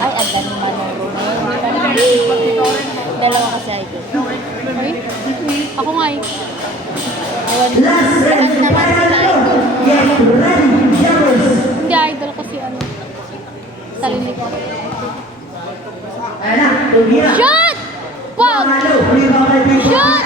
Ay, ang dami manuro na yun. Dalawa kasi idol. Ay, ako nga eh. Ewan, lahat naman sila idol. Hindi idol kasi ano. Talinig ko. Shot! Pog! Shot!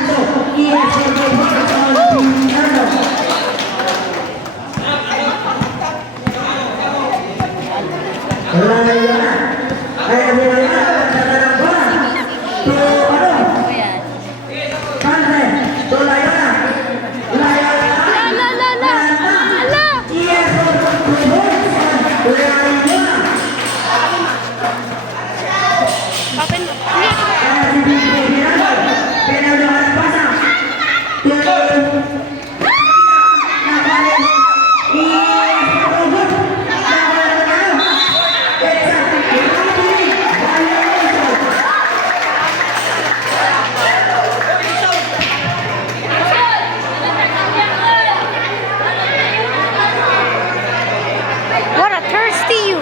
What a thirsty you!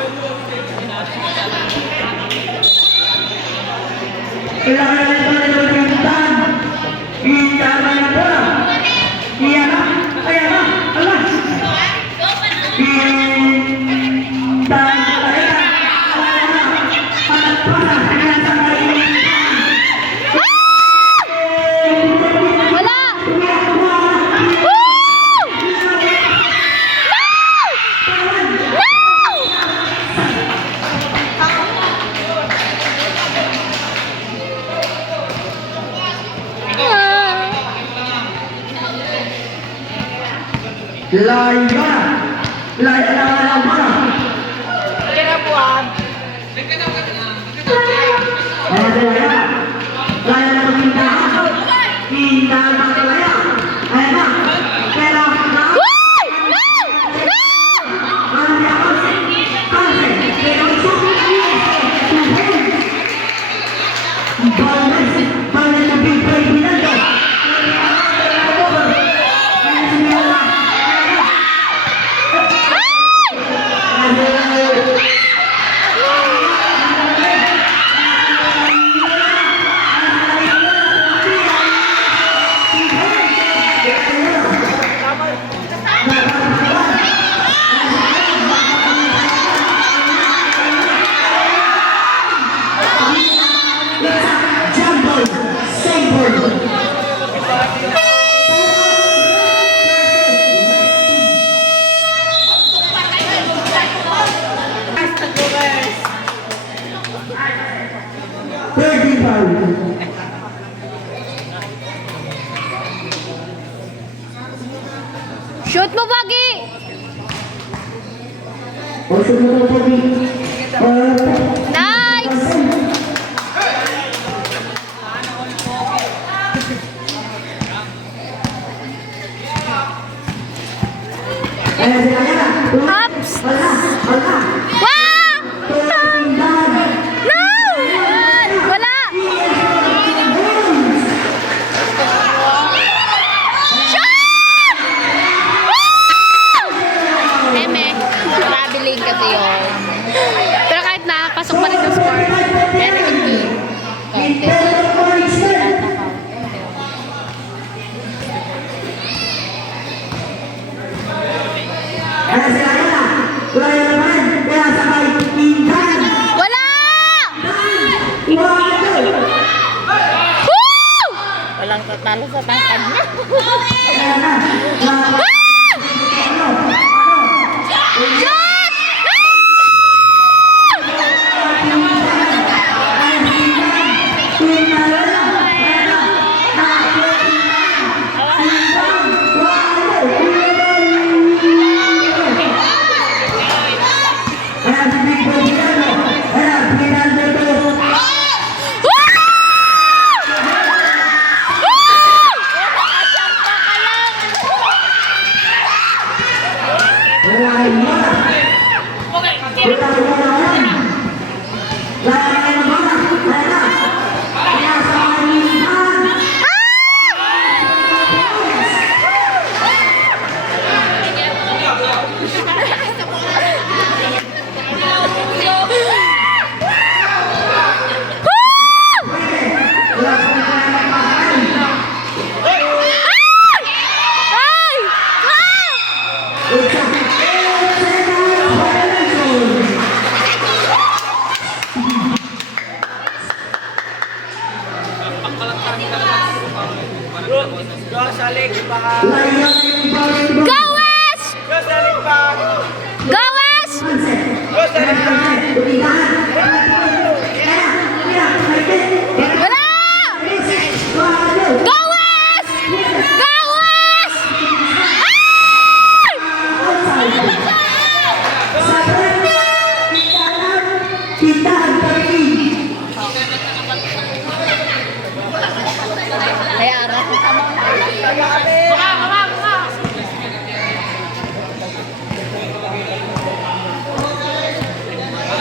Shoot mo, Bagi! Nice! Ups! Wow! No! Wala! Shot! Eme, mabiling kasi yun. Pero kahit nakapasok pa rin yung score, pero hindi. Wala! Woo! Walang tatalo sa tangkad niya. Shot!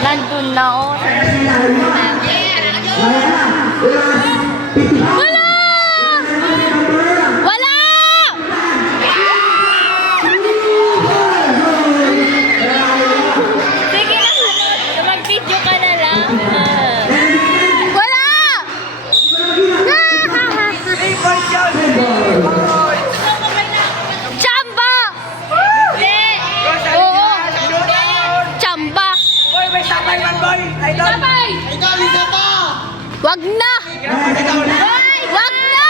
Nandun na, oh. Wala! Wala! Sige na, mag-video ka na lang. Wala! Chamba! Hindi! Oo! Chamba! Boy, may sabay man, boy! Idol! Sabay! Idol, isa pa! Wag na! Wag na!